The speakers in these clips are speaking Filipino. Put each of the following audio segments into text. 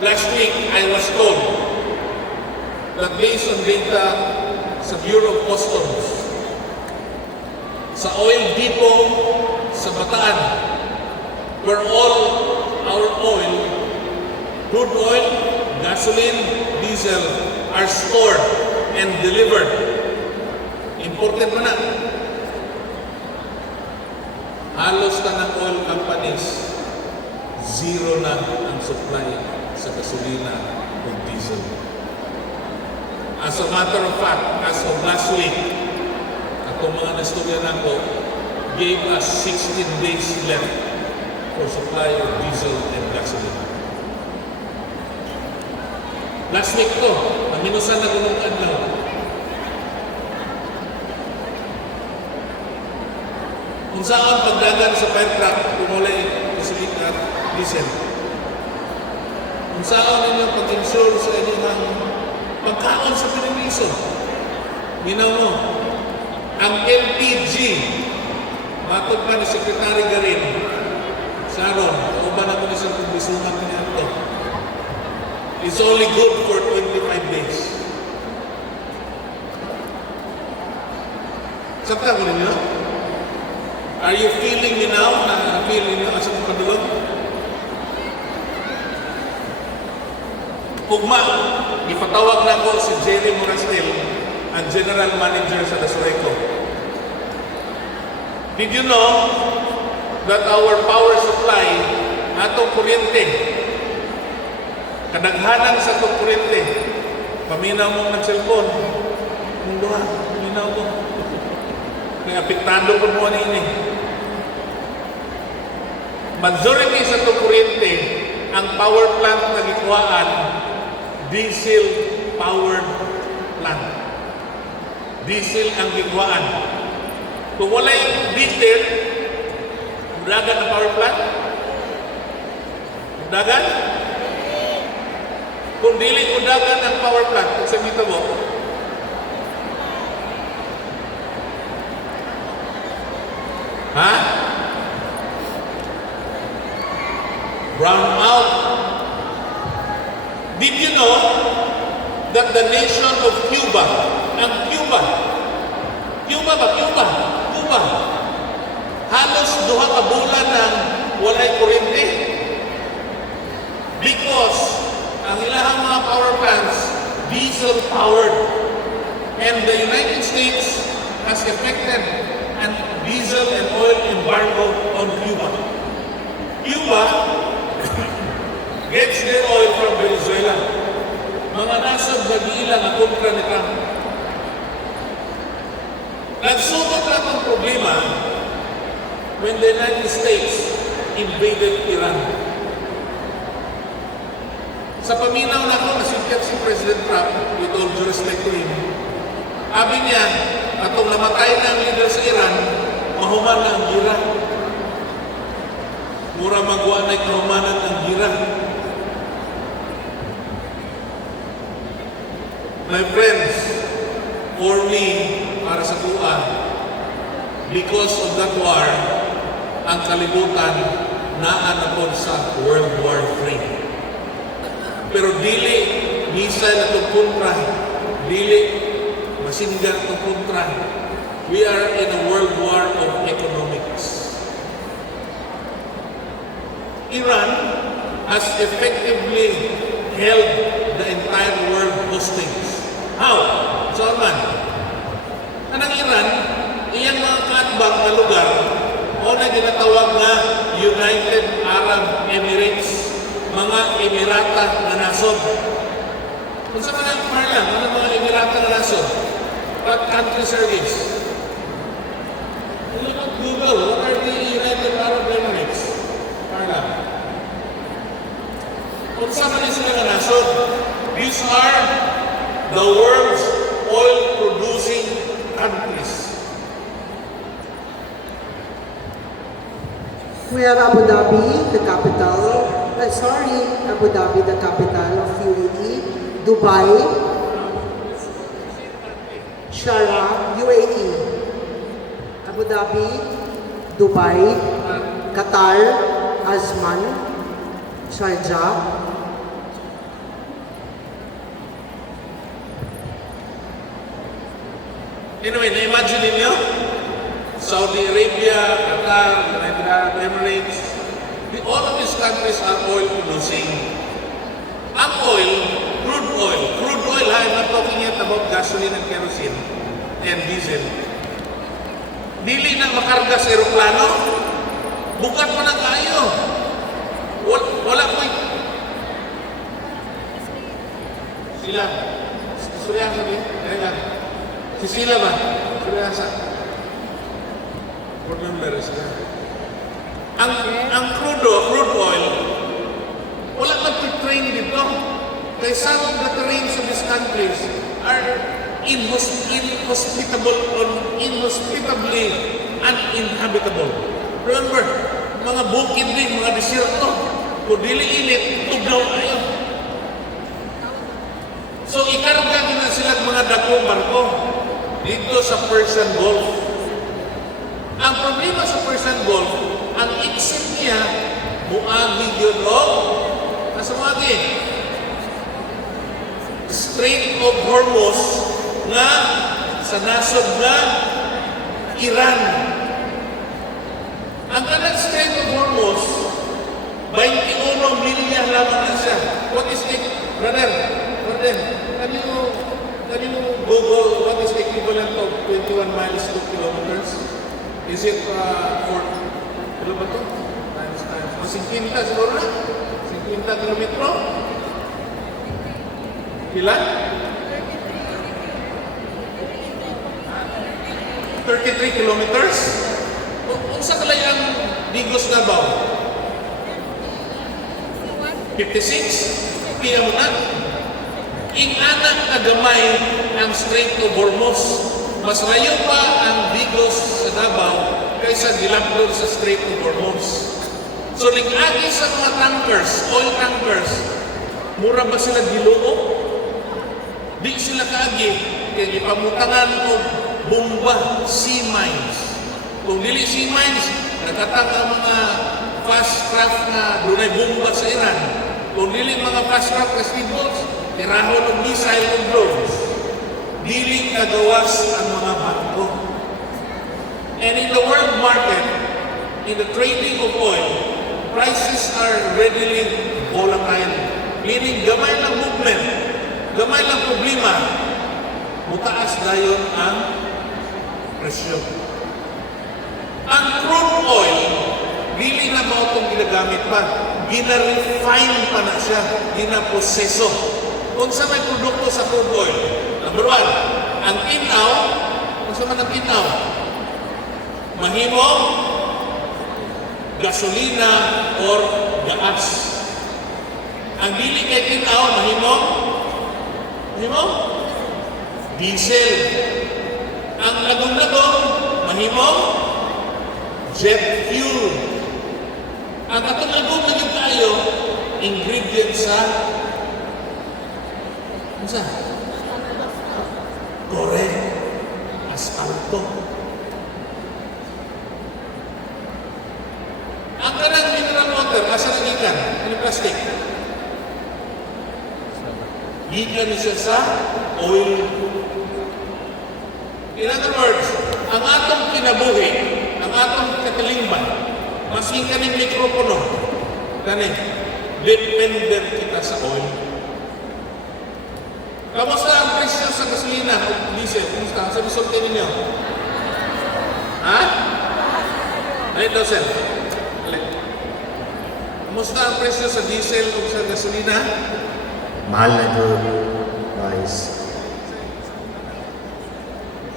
last week I was told that based on data sa Bureau of Customs, sa oil depot sa Bataan, where all our oil, crude oil, gasoline, diesel are stored and delivered. Imported mo na. Halos na ng oil companies, zero na ang supply sa gasolina o diesel. As a matter of fact, as of last week, atong mga nasturya nako gave us 16 days left for supply of diesel and gasoline. Last week to, naminusan na gunong adlaw. Kung saan pagdagan sa fire truck, pumulay gasolina, diesel. Kung saan ninyong pag-insure sa inyong pagkaon sa piniliso. Minaw mo, ang LPG, matod pa ni Secretary Garin, Sharon, kauban ako ni sa pagbisungan niya ito, is only good for 25 days. Sakta ko ninyo? Are you feeling me now? Na-feeling nyo asang padulog? Ugma, ipatawag na ko si Jerry Morastel, ang General Manager sa Dasureco. Did you know that our power supply, atong kuryente, kadaghanan sa itong kuryente, paminaw mong nag-cellphone, mong duha, paminaw mo. Nag-apektado po mo ini. Majority sa itong kuryente, ang power plant na gikuhaan, diesel-powered plant. Diesel ang gikuhaan. Kung wala yung diesel, udagan ang power plant? Udagan? Kung dili udagan ang power plant, kung samita mo, ha? Brown out. Did you know that the nation of Cuba, ang Cuba, halos duha ka bulan ng walay kuryente? Because ang ilahang mga power plants, diesel-powered. And the United States has effected an diesel and oil embargo on Cuba. Cuba gets their oil from Venezuela. Mga nasab na giilang ang kontra ni Trump. Nagsugod lang ang problema when the United States invaded Iran. Sa paminaw na ako, nasikyat si President Trump, with all due respect to him, sabi niya, atong namatay na ang leader sa Iran, mahuman na ang gira. Mura magwa na kahumanan ang gira. My friends, for me, para sa kuha, because of that war, ang kalibutan naan na po sa World War III. Pero dili, misa na itong kontra, dili, masingan itong kontra. We are in a world war of economics. Iran has effectively held the entire world hostage. How? So man, anang Iran, iyang mga katbang na lugar, o na ginatawag na United Arab Emirates, mga Emirata na nasod. Kung sa mga parlang, mga Emirata na nasod, what countries are these? You look at Google, what are the United Arab Emirates? Parlang. Kung sa mga sila na nasod, these are the world's oil-producing countries. We have Abu Dhabi, the capital. Abu Dhabi, the capital of UAE. Dubai, Sharjah, UAE. Abu Dhabi, Dubai, Qatar, Azman, Sharjah, Anyway, na-imagine ninyo? Saudi Arabia, Qatar, United Arab Emirates, all of these countries are oil producing. Ang oil, crude oil, I'm not talking yet about gasoline and kerosene and diesel. Dili na makarga sa aeroplano, bukat mo na kayo. Wala ko sila. Surya sabi, si sila ba? Surya sa board member sila. Ang crude oil, wala nag-train dito. Kaya some of the terrains of these countries are inhospitably uninhabitable. Remember, mga bukid din, mga desierto, kung dili init, tugnaw kayo. So, ikarga din na sila mga dakong barko dito sa Persian Gulf. Ang problema sa Persian Gulf, ang exit niya, muagi yun o, nasamagi. Strait of Hormuz nga sa nasod na Iran. Ang kanang Strait of Hormuz, 21 milya lamang na siya. What is it, brother? Can you Google what is the equivalent of 21 miles to kilometers? Is it 4 kilo ba ito? Times. 50 siguro na? 50 kilometro? Ilan? 33 kilometers? Kung sa kalay ang Digos Davao? 56? Kaya mo na? Ing-anak na gamay ang Strait of Hormuz. Mas layo pa ang Digos sa Davao kaysa gilapdol sa Strait of Hormuz. So, nag-agi sa mga tankers, oil tankers, mura ba sila giluo? Di sila kaagi, kaya ipamutangan o bomba, sea mines. Kung dili sea mines, nagkatang ang mga fast craft na dunay bomba sa Iran. Kung dili mga fast craft na speedboats, tirahon ng missile o drones. Dili kagawas ang mga barko. And in the world market, in the trading of oil, prices are readily volatile. Meaning, gamay lang movement, gamay lang problema, mutaas dayon ang presyo. Ang crude oil, dili na mo itong ginagamit pa. Gina-refine pa na siya, gina-proseso. Kung sa may produkto sa crude oil, number 1, ang tinaw, kung sa man ang tinaw, mahimong gasolina or gas. Ang dili kay tinaw, mahimong diesel. Ang lagong-lagong, mahimong jet fuel. Ang katong lagong na yung tayo, ingredient sa correct, asfalto. Ang kanang mineral water, asa na gikan? Ano plastic? Gikan siya sa oil. In other words, ang atong kinabuhi, ang atong katilingban, masing kaning mikropono, dependent kita sa oil. Kamusta ang presyo sa gasolina o diesel? Kamusta? Sa bisulti ninyo? Ha? Alin daw, sir? Alin? Kamusta ang presyo sa diesel o sa gasolina? Mahal na doon, guys.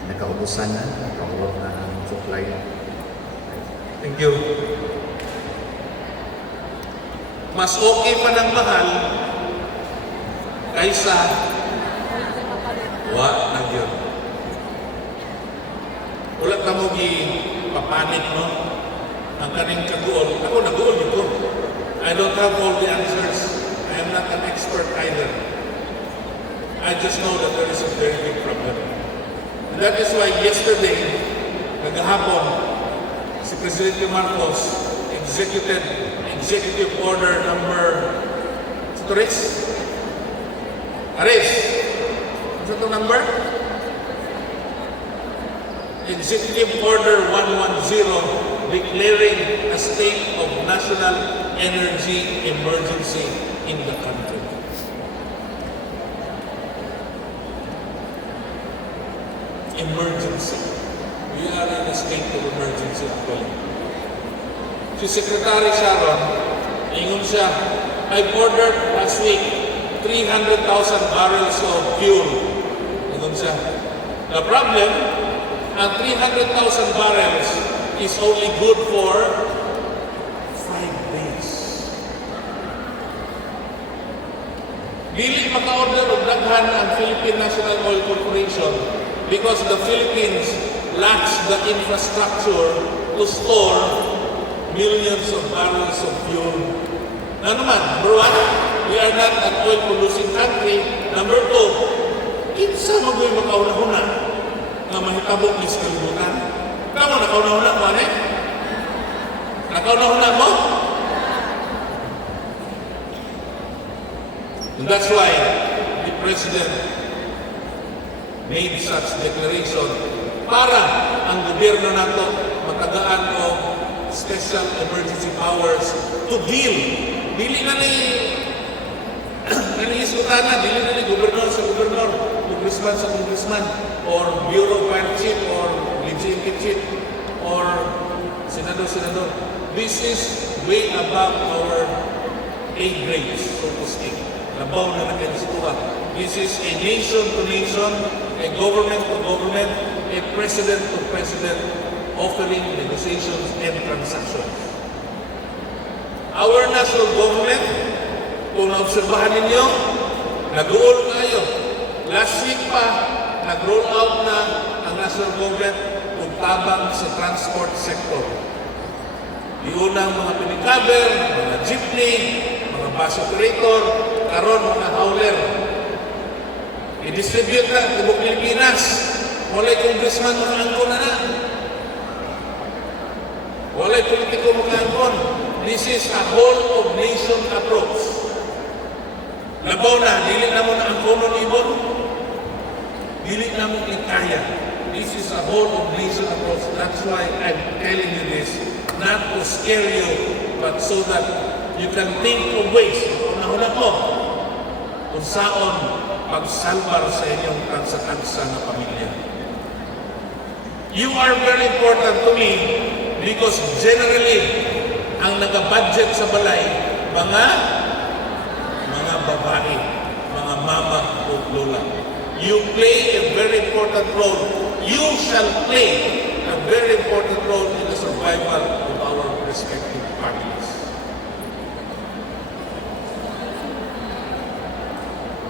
Nakaubusan na, nakaubusan na ang supply. Thank you. Mas okay pa ng mahal kaysa wa na yun. Wala ka mo papanik, no? Ang kaning kaguol. Ako, naguol dito. I don't have all the answers. I am not an expert either. I just know that there is a very big problem. And that is why yesterday, kagahapon, si Presidente Marcos executive order number Aris. What's the number? Executive Order 110 declaring a state of national energy emergency in the country. Emergency. We are in a state of emergency actually. Si Secretary Sharon, ingon siya, I ordered last week 300,000 barrels of fuel. Ingon siya. The problem, ang 300,000 barrels is only good for 5 days. Dili maka-order og daghan ang Philippine National Oil Corporation because the Philippines lacks the infrastructure to store millions of barrels of fuel. Na naman, number one, we are not an oil-producing country. Number two, kinsa magoy makauna-una nga mahitabok ni sa kalibutan. Kamo nakauna-una mo, ane? Nakauna-una mo? And that's why the President made such declaration para ang gobyerno nato matagaan o special emergency powers to deal. Dili na ni isutana, dili na ni gobernador sa gobernador, congressman sa congressman, or bureau fire chief, or legislative chief, or senador. This is way above our A grades, so to speak. Labaw na nagkalisituwa. This is a nation to nation, a government to government, a president to president, offering negotiations and transactions. Our national government, kung naobserbahan ninyo, nag-roll kayo. Last week pa, nag-roll out na ang national government kung tabang sa transport sector. Yung unang mga pinikaber, mga jeepney, mga bus operator, karon mga hauler. I-distribute na sa buong Pilipinas. Walay congressman mga angkon na. Walay politiko mga angkon. This is a whole of nation approach. Labaw na, dili na mo na angkonon ibon. Dili na mo ikaya. This is a whole of nation approach. That's why I'm telling you this. Not to scare you, but so that you can think of ways. Una-una ko, kung saan pagsalbar sa inyong kansa-kansa na pamilya. You are very important to me because generally, ang nag-budget sa balay, mga babae, mga mama o lola. You play a very important role. You shall play a very important role in the survival of our respective families.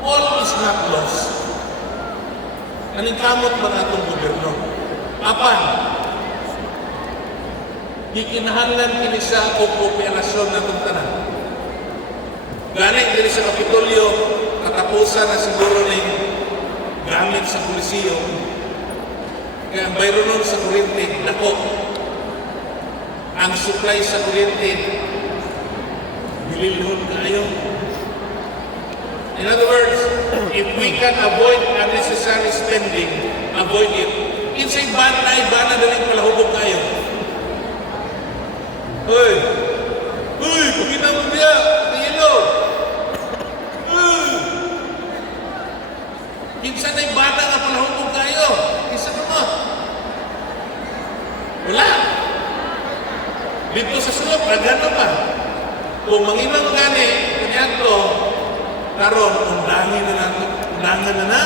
All is not lost. Naningkamot ba natong gobyerno? Apan, gikinahanglan kini sa o kooperasyon na itong tanan. Ganit diri sa Kapitolyo, katapusan na siguro ng gamit sa pulisyo. Kaya ang bayro nun sa kuryente, dako. Ang supply sa kuryente, bililhon kayo. In other words, if we can avoid unnecessary spending, avoid it. Insay bana daling palahubog kayo. Hoy! Pagkita mo diya! Tingilo! Minsan ay bata nga palahubog kayo. Isa ka mo. Wala. Dito sa sulok, agano pa. Kung manginang gani, kanyan to, karon, undangin na natin. Undangan na na.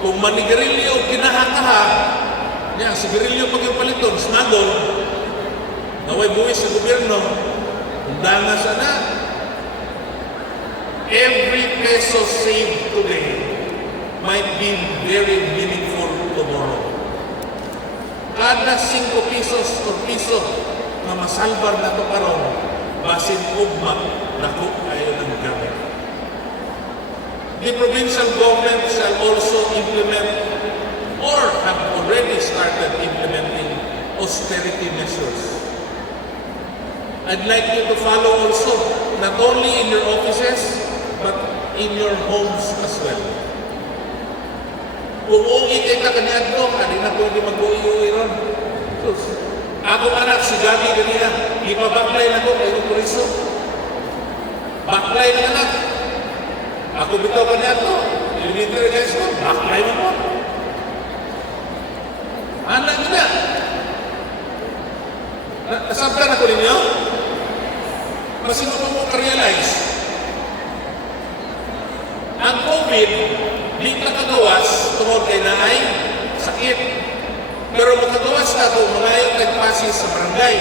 Kung manigarilyo, kinahakaha, yan, sigarilyo pag yung paliton, smagol, naway buwis sa gobyerno, undangan sana. Every peso saved today might be very meaningful tomorrow. Kada 5 pesos o piso na masalbar na ito karon, basin ugma, naku kayo ng gamit. The provincial government shall also implement or have already started implementing austerity measures. I'd like you to follow also, not only in your offices, but in your homes as well. Kung uwi kay ka kaniadto, hindi na pwede mag-uwi-uwi ron. Sus. Ako anak, si Gabi ganina, ipabaklay na ko kay Kuriso. Baklay na anak. Ako bitaw kaniadto, elementary high school, baklay na ko. Anak nila. Nasabtan ako ninyo? Masino ko mo ka-realize? Ang COVID, di nakagawas tungkol kay naay sakit. Pero makagawas na kung mga yung nagpasis sa barangay,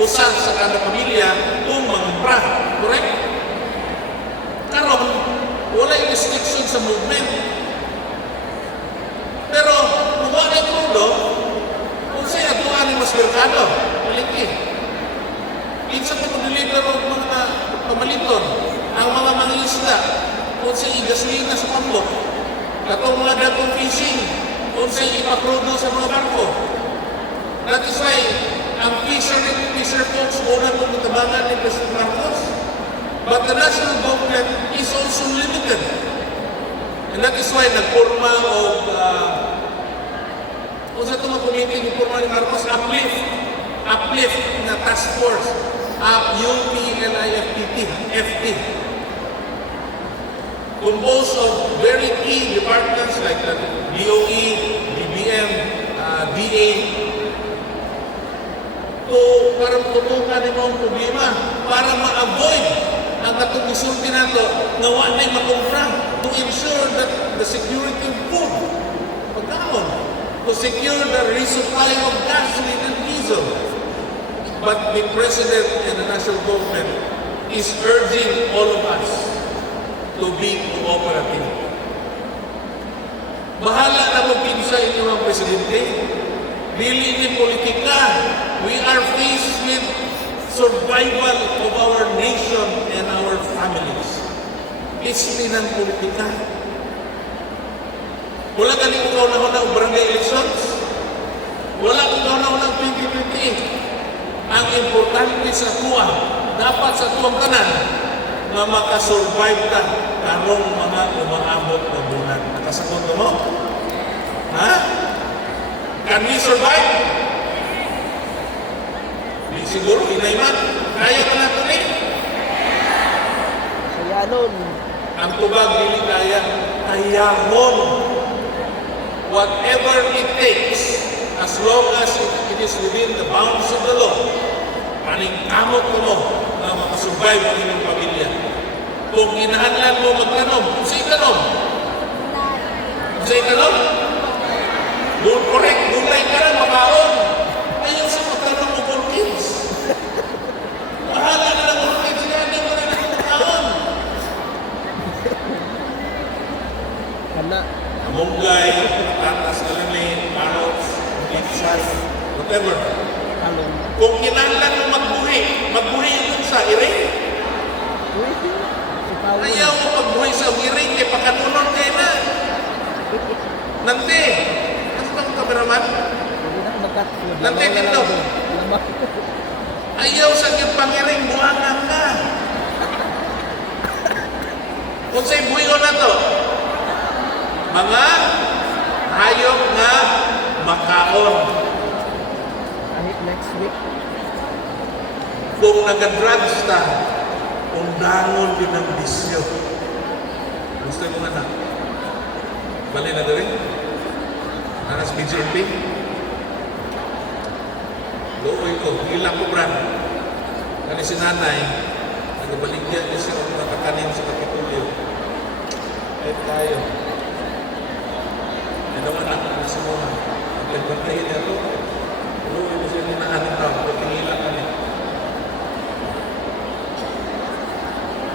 usan sa kada pamilya, kung mangumpra. Correct? Karon, wala yung restriction sa movement. Pero, kung wala yung mundo, kung sa'yo, tuwa ni mas merkado, maliki. Minsan ko deliver ng mga pamaliton, ang mga mangisda, kung sa'yo, gasolina sa pamlok, katong mga dagong fishing, kung sa'yo, ipakrudo sa mga barko. That is why, ang fisher folks, una kong natabangan ni President Marcos. But the national government is also limited. And that is why nagporma og kung sa itong committee ni Porma ni Marcos, uplift na task force, UPLIFT, composed of very key departments like the DOE, DBM, DA, para matutukan din mo ang problema, para ma-avoid ang katugisulti nato na wala na'y makumpra to ensure that the security of food, pagkaon, to secure the resupply of gasoline and diesel. But the President and the national government is urging all of us to be cooperative. Bahala na mo pinsa inyo ang Presidente. Dili ni politika. We are faced with survival of our nation and our families. Isli ng politika. Wala ka ni ikaw na ng barangay elections. Wala ka ikaw na ng 2028. Ang importante sa tuwa, dapat sa tuwang tanan, na makasurvive ka karong mga umaabot na bulan. Nakasagot mo? Ha? Can we survive? Di siguro, inayman. Kaya ka natin eh. Kaya nun, Ang tubag dili kaya, kayahon. Whatever it takes, as long as it is within the bounds of the law, paningkamot mo na makasurvive ang inyong pamilya. Kung inaanlan mo magtanom, kung sa'y tanom, correct, gulay ka lang, makaon. Ayaw sa magtanom mo for kids. Bahala na lang for kids, hindi mo na lang makaon. kana, Munggay, patas, alani, carrots, pitsas, whatever. kalong. Kung kinahanglan mo magbuhi yun sa iring. Pwede. Ikaw Ayaw mo magbuhi sa iring, kaya pakanunon kayo na. Nante, ano bang kameraman? Pwede na magkat. Nante dito. Ayaw sa iyong pangiring, buwangan ka. Kung sa'y buhi ko na to, mga hayop na makaon. Kahit next week. Kung nag-drugs ka, undangon din ang bisyo. Gusto mo nga na? Bali na rin? Anas BJP? Looy ko, ilang ko brand. Kani si nanay, nagabaligyan niya siya ng mga kakanin sa Kapitulyo. Kahit tayo. Ginawa na ako sa mga. Ang pagbantayin niya ito, looy mo siya ninaanin tao, patingila ka niya.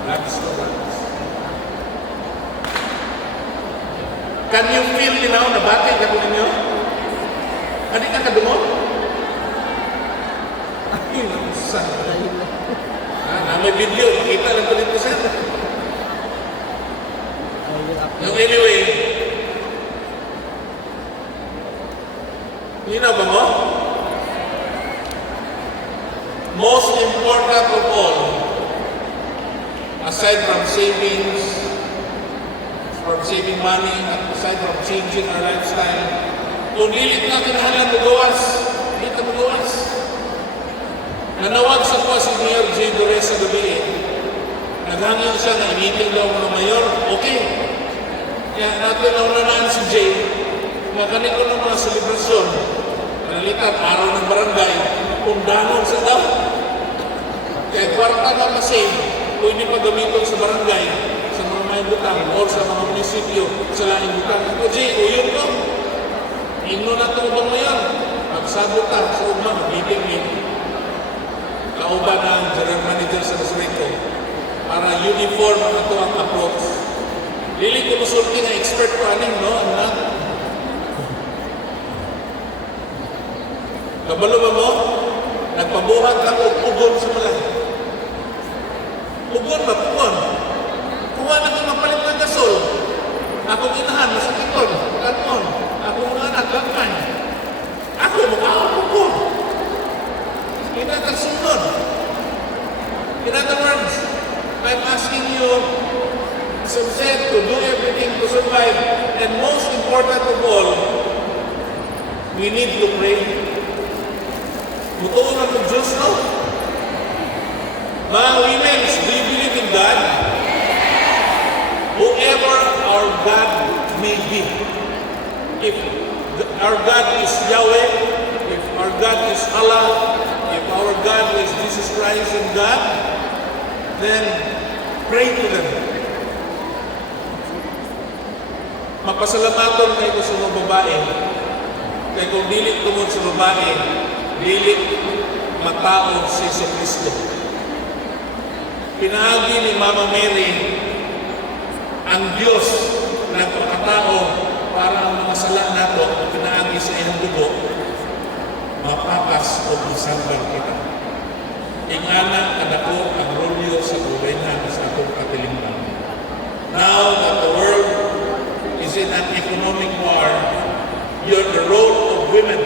Labis na labis. Can you feel now na bakit ako ninyo? Hindi ka kadungog? Ay, nakusan. May video, makita lang ko dito sir. Yung anyway, yun ba mo? Most important of all, aside from saving money at the aside from changing our lifestyle, kung dilit na kinahanglan magawas, hindi ka magawas. Nanawag sa po si Mayor J. Dores sa gabi eh. Naghangin siya na initing daw mga mayor, okay. Kaya natin naunanaan si Jay, magaling ko ng mga selebrasyon, panalitan, araw ng barangay, kung danon sa daw. Kaya kwarta na kasi, pwede pa gamitin sa barangay, sa mga may butang, o sa mga munisipyo, sa laing butang. Ako, Jay, uyon ko. Ingno na itong bang ngayon. Magsabot ka sa umang, meeting. Kauban ang general manager sa Nasrito para uniform ang ito ang approach. Lili ko musulti na expert ko aning, no? Ano? Kabalo ba mo? Nagpabuhat lang o ugon sa malay. Ugon ba? Ugon. Kuha na kayo mapalit ng gasol. Akong inahan, masakiton. Kanon. Akong mga anak, lakman. Ako, ugon. Kinatasunod. In other words, I'm asking you, as I've said, to do everything to survive. And most important of all, we need to pray. Mutuon na ng Diyos, no? Mga women, do you believe in God? Whoever our God may be. If our God is Yahweh, if our God is Allah, if our God is Jesus Christ and God, then pray to them. Mapasalamaton kayo sa mga babae. Kaya kung dilit tumod sa babae, dilit matao si Yesu Cristo. Pinaagi ni Mama Mary ang Diyos na pagkatao para ang mga sala nato pinaagi sa iyong dugo, mapapas o isambal kita. Ingana kadako ang rolyo sa gobyernan sa atong katilingban. Now that the world is in an economic war, the role of women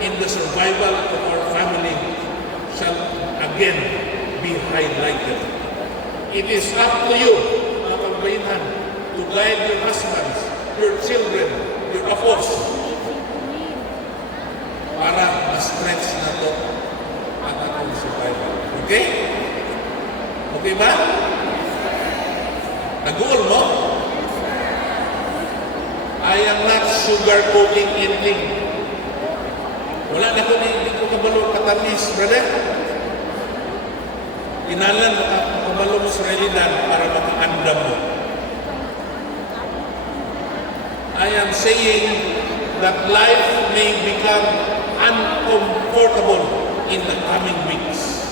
in the survival of our family shall again be highlighted. It is up to you, mga kababayan, to guide your husbands, your children, your apos, para ma-stretch na to ang atong survival. Okay? Okay ba? Nag-uol mo? I am not sugarcoating anything. Wala na ko hindi ko kabalo katamis, brother. Inalan makabalo mo sa realidad para makaandam mo. I am saying that life may become uncomfortable in the coming weeks.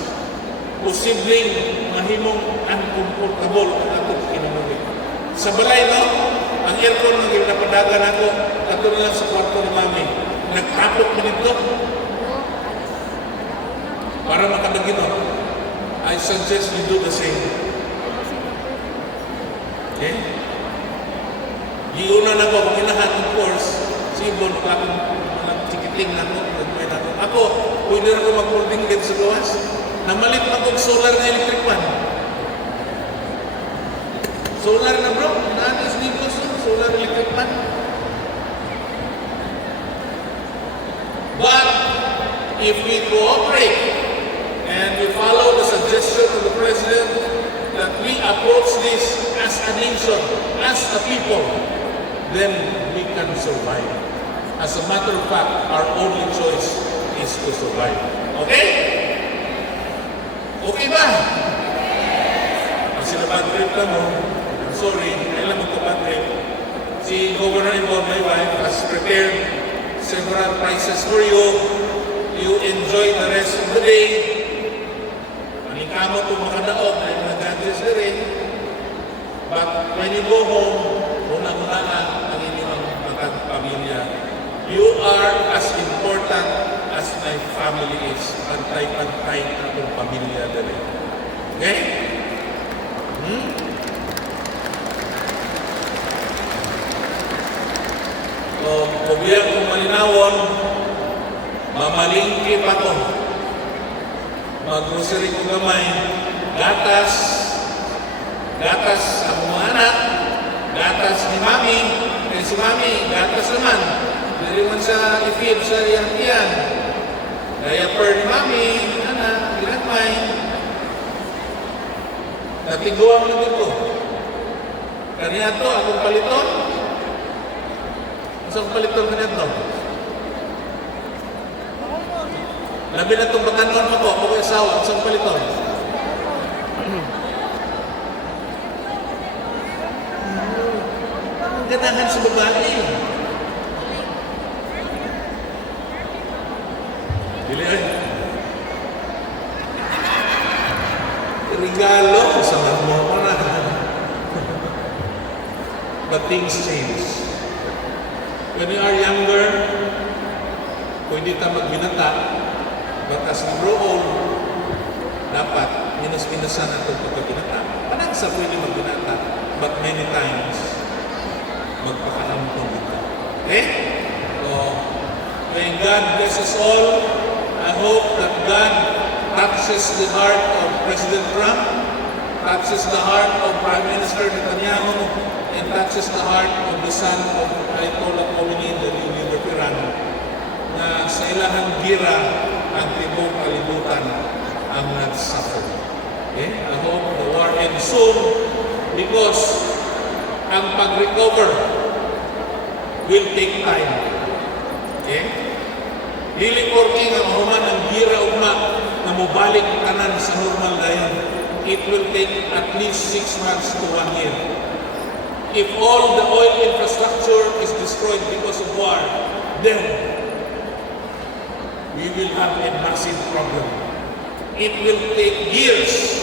Posibleng mahimong uncomfortable ang atong kinabuhi. Sa balay, no? Ang aircon ng ginapadagan ako, ato na lang sa kwarto ni Mami. Nagtapok mo dito. Para makadagino. I suggest you do the same. Okay? Giuna na ko, kung inahan, of course, sibon pa akong tikitling na ko, nagmay na ko. Ako, pwede na ko mag-holding din sa gawas. Namalit na kong solar na electric fan. Solar na bro, naanis dito sa solar electric fan. But, if we cooperate and we follow the suggestion of the President that we approach this as a nation, as a people, then we can survive. As a matter of fact, our only choice is to survive. Okay? Okay ba? Kasi na-bad trip na mo, I'm sorry, kailan mo ito bad trip. Si Governor Yvonne, my wife, has prepared several prizes for you. You enjoy the rest of the day. Manikamo kung makadaog na yung mga gadgets na rin. But when you go home, muna-muna na ang inyong mga pamilya. You are as important as my family is. Pantay-pantay na itong pamilya na rin. Okay? So, kung yan kung malinawon, mamalingki pa to. Mag-grocery ko gamay, gatas ang mga anak, gatas ni Mami, si Mami, gatas naman. Dili man siya i-feed sa iyang tiyan. Diaper ni Mami, anak, ginagmay. Natiguan mo dito. Kaniya to, akong paliton. Masa akong paliton kaniya to? Labi na itong batanon mo ko, ako ko asawa, masa akong paliton? Ang ganahan sa babae. Dili ay. Regalo sa mo na. But things change. When we are younger, pwede ta magbinata. But as we grow old, dapat minus-minusan natin pagkabinata. Parang sa pwede magbinata. But many times, magpakalamtong ito. Okay? So, may God bless us all. I hope that God touches the heart of President Trump, touches the heart of Prime Minister Netanyahu, and touches the heart of the son of Ayatollah Khomeini, the new leader of Iran, na sa ilahang gira ang tibong kalibutan ang nagsuffer. Okay? I hope the war ends soon because ang pag-recover will take time. Okay? Dili porking ang human ang gira ugma na mubalik kanan sa normal dayon. It will take at least 6 months to 1 year. If all the oil infrastructure is destroyed because of war, then we will have a massive problem. It will take years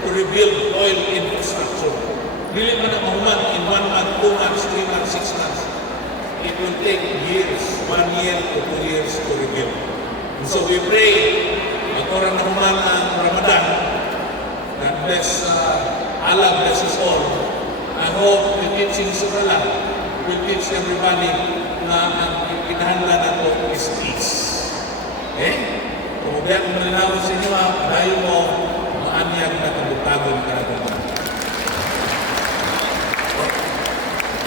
to rebuild oil infrastructure. Dili man ang human in 1 month, 2 months, 3 months, 6 months. It will take years, 1 year to 2 years to rebuild. And so we pray, magkaroon na human ang Ramadan. God bless, Allah bless us all. I hope the teachings of Allah will teach everybody na ang kinahanglan nato is peace. Okay? Kung biyak mo na sa inyo, dahil mo, maanyag na kabutagon ka na